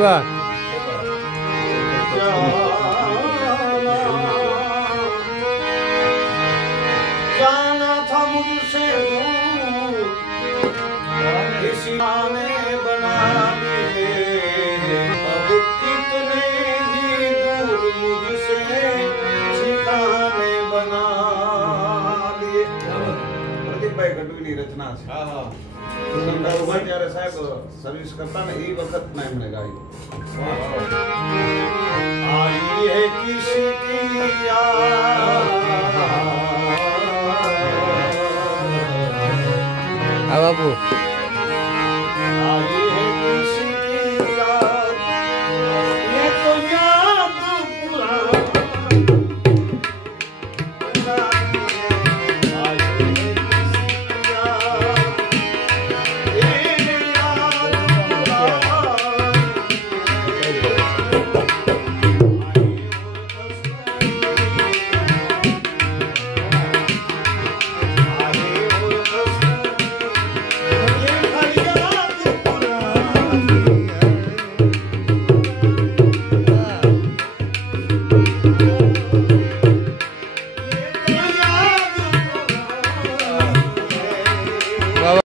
वाह। जाना था मुझसे दूर, किसी ने बना दिए। अब कितने ही दूर मुझसे ठिकाने बना दिए। प्रदीप भाई गढ़वी रचना है। साहब सर्विस करता ना ये वक्त में हमने गाई। आई है किसी की बाबू